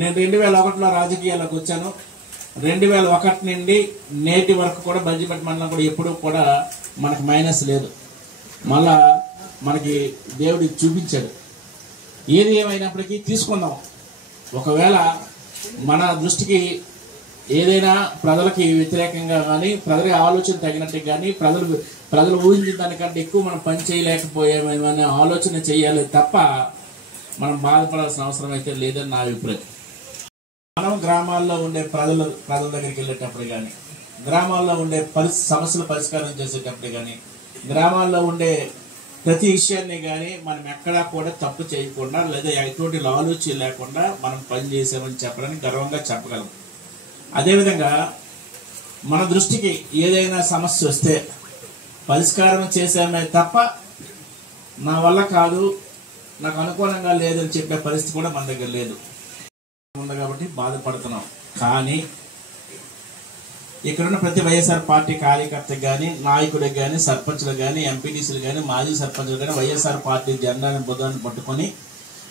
నేను 2001లో రాజకీయాల్లోకి వచ్చాను. 2001 నుండి నేటి వరకు కూడా బల్జిపేట మండలం కూడా ఎప్పుడూ కూడా మనకు మైనస్ లేదు. మళ్ళా మనకి దేవుడు చూపించాడు. ఏది ఏమైనప్పటికీ తీసుకుందాం. ఒకవేళ మన దృష్టికి ఏదైనా ప్రజలకి వ్యతిరేకంగా కానీ, ప్రజల ఆలోచన తగినట్టు కానీ, ప్రజలు ఊహించిన దానికంటే ఎక్కువ మనం పని చేయలేకపోయామనే ఆలోచన చేయాలి తప్ప మనం బాధపడాల్సిన అవసరం అయితే లేదని నా అభిప్రాయం. మనం గ్రామాల్లో ఉండే ప్రజల దగ్గరికి వెళ్ళేటప్పుడు కానీ, గ్రామాల్లో ఉండే సమస్యలు పరిష్కారం చేసేటప్పుడు కానీ, గ్రామాల్లో ఉండే ప్రతి విషయాన్ని కానీ మనం ఎక్కడా కూడా తప్పు చేయకుండా లేదా ఎటువంటి ఆలోచన లేకుండా మనం పని చేసామని చెప్పడానికి గర్వంగా చెప్పగలం. అదేవిధంగా మన దృష్టికి ఏదైనా సమస్య వస్తే పరిష్కారం చేసామే తప్ప నా వల్ల కాదు, నాకు అనుకూలంగా లేదని చెప్పే పరిస్థితి కూడా మన దగ్గర లేదు. ఉంది కాబట్టి బాధపడుతున్నాం. కానీ ఇక్కడున్న ప్రతి వైఎస్ఆర్ పార్టీ కార్యకర్తకు కానీ, నాయకుడికి కానీ, సర్పంచులకు కానీ, ఎంపీటీసీలు కానీ, మాజీ సర్పంచులు కానీ వైఎస్ఆర్ పార్టీ జెండాని బుధాన్ని పట్టుకొని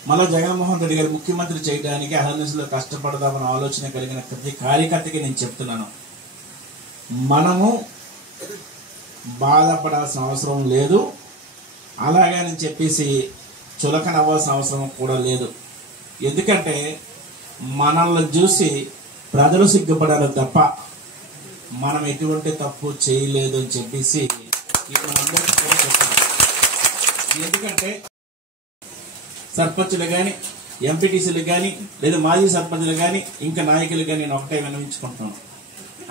మళ్ళీ జగన్మోహన్ రెడ్డి గారు ముఖ్యమంత్రి చేయడానికి అహర్నిశలో కష్టపడదామన్న ఆలోచన కలిగిన ప్రతి కార్యకర్తకి నేను చెప్తున్నాను, మనము బాధపడాల్సిన అవసరం లేదు. అలాగని చెప్పేసి చులకనవ్వాల్సిన అవసరం కూడా లేదు. ఎందుకంటే మనల్ని చూసి ప్రజలు సిగ్గుపడాలి తప్ప మనం ఎటువంటి తప్పు చేయలేదు అని చెప్పేసి మనందరికీ కూడా చెప్తాం. ఎందుకంటే సర్పంచులు కానీ, ఎంపీటీసీలు కానీ, లేదా మాజీ సర్పంచులు కానీ, ఇంకా నాయకులు కానీ నేను ఒకటే విన్నవించుకుంటున్నాను.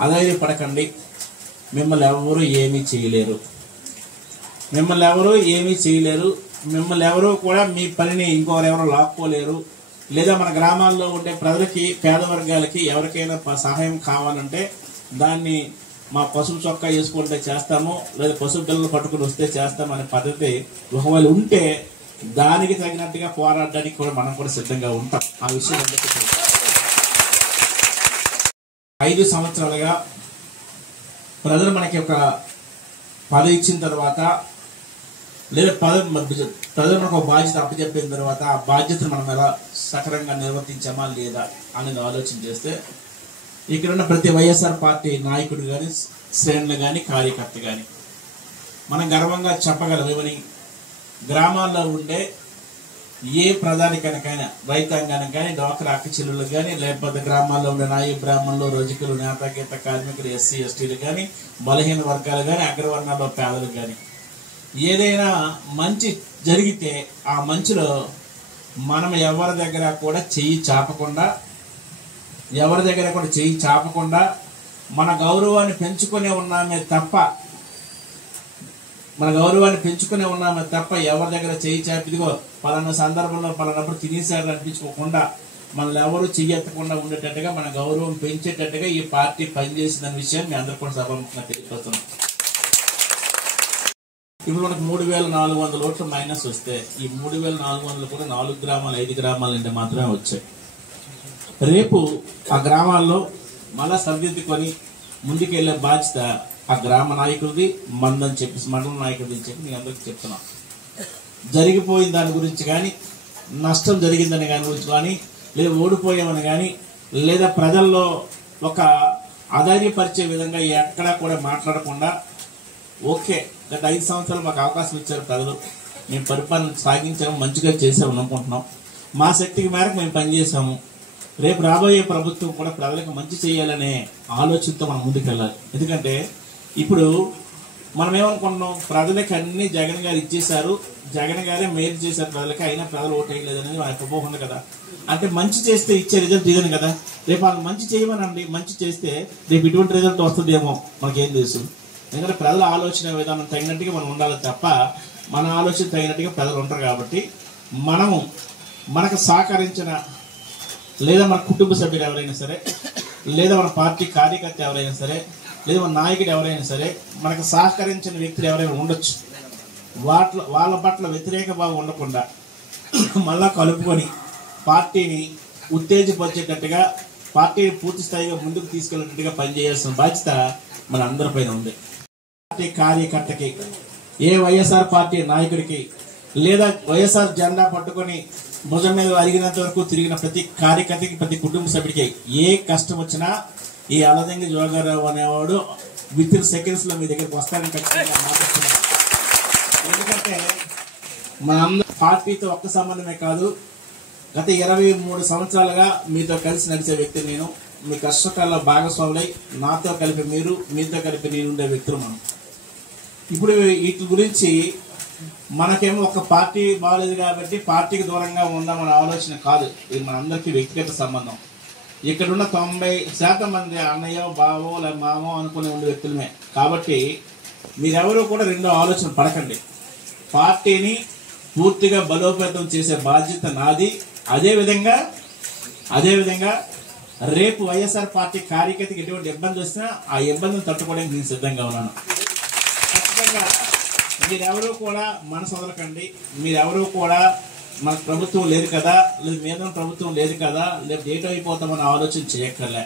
అలాగే పడకండి. మిమ్మల్ని ఎవరు ఏమీ చేయలేరు. మిమ్మల్ని ఎవరు కూడా మీ పనిని ఇంకొకరెవరో లాక్కోలేరు. లేదా మన గ్రామాల్లో ఉండే ప్రజలకి, పేద వర్గాలకి ఎవరికైనా సహాయం కావాలంటే దాన్ని మా పసుపు చొక్కా వేసుకుంటే చేస్తాము, లేదా పసుపు పిల్లలు పట్టుకుని వస్తే చేస్తాము అనే పద్ధతి ఒకవేళ ఉంటే దానికి తగినట్టుగా పోరాడడానికి కూడా మనం కూడా సిద్ధంగా ఉంటాం. ఆ విషయం 5 సంవత్సరాలుగా ప్రజలు మనకి ఒక పదవి ఇచ్చిన తర్వాత, లేదా ప్రజలు మనకు ఒక బాధ్యత అప్పచెప్పిన తర్వాత ఆ బాధ్యతను మనం ఎలా సక్రమంగా నిర్వర్తించామా లేదా అనేది ఆలోచన చేస్తే ఇక్కడున్న ప్రతి వైఎస్ఆర్ పార్టీ నాయకుడు కానీ, శ్రేణులు కానీ, కార్యకర్త కానీ మనం గర్వంగా చెప్పగలమని గ్రామాల్లో ఉండే ఏ ప్రధానికైనా, రైతాంగానికి కానీ, డ్వాక్రా అక్క చెల్లులకు కానీ, లేకపోతే గ్రామాల్లో ఉండే నాయ బ్రాహ్మణులు, రజకులు, నేతగీత కార్మికులు, ఎస్సీ ఎస్టీలు కానీ, బలహీన వర్గాలు కానీ, అగ్రవర్ణాల్లో పేదలు కానీ ఏదైనా మంచి జరిగితే ఆ మంచిలో మనం ఎవరి దగ్గర కూడా చెయ్యి చాపకుండా మన గౌరవాన్ని పెంచుకునే ఉన్నామే తప్ప ఎవరి దగ్గర చెయ్యి చాపిదిగో పలానా సందర్భంలో పలానప్పుడు తినేసారు అనిపించుకోకుండా మనల్ని ఎవరు చెయ్యెత్తకుండా ఉండేటట్టుగా మన గౌరవం పెంచేటట్టుగా ఈ పార్టీ పనిచేసిన విషయం మీ అందరూ కూడా సభాముఖంగా తెలియపరుస్తున్నాం. ఇప్పుడు మనకు 3400 ఓట్లు మైనస్ వస్తే ఈ 3400 కూడా 4 గ్రామాలు 5 గ్రామాల నుండి మాత్రమే వచ్చాయి. రేపు ఆ గ్రామాల్లో మళ్ళా సరిదిద్దుకొని ముందుకెళ్లే బాధ్యత ఆ గ్రామ నాయకుడిది, మందని చెప్పేసి మండల నాయకుడిది అని చెప్పి మీ అందరికీ చెప్తున్నాం. జరిగిపోయిన దాని గురించి కానీ, నష్టం జరిగిందని దాని గురించి కానీ, లేదా ఓడిపోయామని కానీ, లేదా ప్రజల్లో ఒక ఆధైర్యపరిచే విధంగా ఎక్కడా కూడా మాట్లాడకుండా ఓకే గత 5 సంవత్సరాలు మాకు అవకాశం ఇచ్చారు ప్రజలు, మేము పరిపాలన సాగించాము, మంచిగా చేసాము అనుకుంటున్నాం, మా శక్తికి మేరకు మేము పనిచేసాము, రేపు రాబోయే ప్రభుత్వం కూడా ప్రజలకు మంచి చేయాలనే ఆలోచనతో మనం ముందుకెళ్ళాలి. ఎందుకంటే ఇప్పుడు మనం ఏమనుకుంటున్నాం, ప్రజలకి అన్ని జగన్ గారు ఇచ్చేశారు, జగన్ గారే మేలు చేశారు ప్రజలకి, అయినా ప్రజలు ఓటు వేయలేదు అనేది మన అపోహ ఉంది కదా. అంటే మంచి చేస్తే ఇచ్చే రిజల్ట్ ఇదని కదా. రేపు వాళ్ళు మంచి చేయమనండి, మంచి చేస్తే రేపు ఇటువంటి రిజల్ట్ వస్తుందేమో మనకేం తెలుసు. ఎందుకంటే ప్రజల ఆలోచన విధానం తగినట్టుగా మనం ఉండాలి తప్ప మన ఆలోచన తగినట్టుగా ప్రజలు ఉంటారు. కాబట్టి మనకు సహకరించిన లేదా మన కుటుంబ సభ్యులు ఎవరైనా సరే, లేదా మన పార్టీ కార్యకర్త ఎవరైనా సరే, లేదా మన నాయకుడు ఎవరైనా సరే, మనకు సహకరించిన వ్యక్తులు ఎవరైనా ఉండొచ్చు, వాళ్ళ పట్ల వ్యతిరేక భావం ఉండకుండా మళ్ళా కలుపుకొని పార్టీని ఉత్తేజపరిచేటట్టుగా, పార్టీని పూర్తి స్థాయిగా ముందుకు తీసుకెళ్లేటట్టుగా పనిచేయాల్సిన బాధ్యత మన అందరిపైన ఉంది. పార్టీ కార్యకర్తకి, ఏ వైఎస్ఆర్ పార్టీ నాయకుడికి, లేదా వైఎస్ఆర్ జెండా పట్టుకొని భుజం మీద అరిగినంత వరకు తిరిగిన ప్రతి కార్యకర్తకి, ప్రతి కుటుంబ సభ్యుడికి ఏ కష్టం వచ్చినా ఈ అలదంగి జోగారావు అనేవాడు విత్ ఇన్ సెకండ్స్ లో మీ దగ్గరికి వస్తారని ఖచ్చితంగా మాట్లాడుతున్నాను. ఎందుకంటే మనందరం పార్టీతో ఒక్క సంబంధమే కాదు, గత 23 సంవత్సరాలుగా మీతో కలిసి నడిచే వ్యక్తి నేను. మీ కష్టకాల భాగస్వాములై నాతో కలిపి మీరు, మీతో కలిపి నేను ఉండే వ్యక్తులు మనం. ఇప్పుడు వీటి గురించి మనకేమో ఒక పార్టీ బాగలేదు కాబట్టి పార్టీకి దూరంగా ఉందామనే ఆలోచన కాదు. ఇది మనందరికీ వ్యక్తిగత సంబంధం. ఇక్కడున్న 90% మంది అన్నయ్య, బావో లేదా మామో అనుకునే ఉండే వ్యక్తులమే. కాబట్టి మీరెవరూ కూడా రెండో ఆలోచన పడకండి. పార్టీని పూర్తిగా బలోపేతం చేసే బాధ్యత నాది. అదేవిధంగా రేపు వైఎస్ఆర్ పార్టీ కార్యకర్తకి ఎటువంటి ఇబ్బంది వచ్చినా ఆ ఇబ్బందిని తట్టుకోవడానికి నేను సిద్ధంగా ఉన్నాను. ఖచ్చితంగా మీరెవరూ కూడా మనసు వదలకండి. మీరెవరూ కూడా మనకు ప్రభుత్వం లేదు కదా, లేదు మీద ప్రభుత్వం లేదు కదా, లేదు డేట్ అయిపోతామని ఆలోచన చేయక్కర్లే.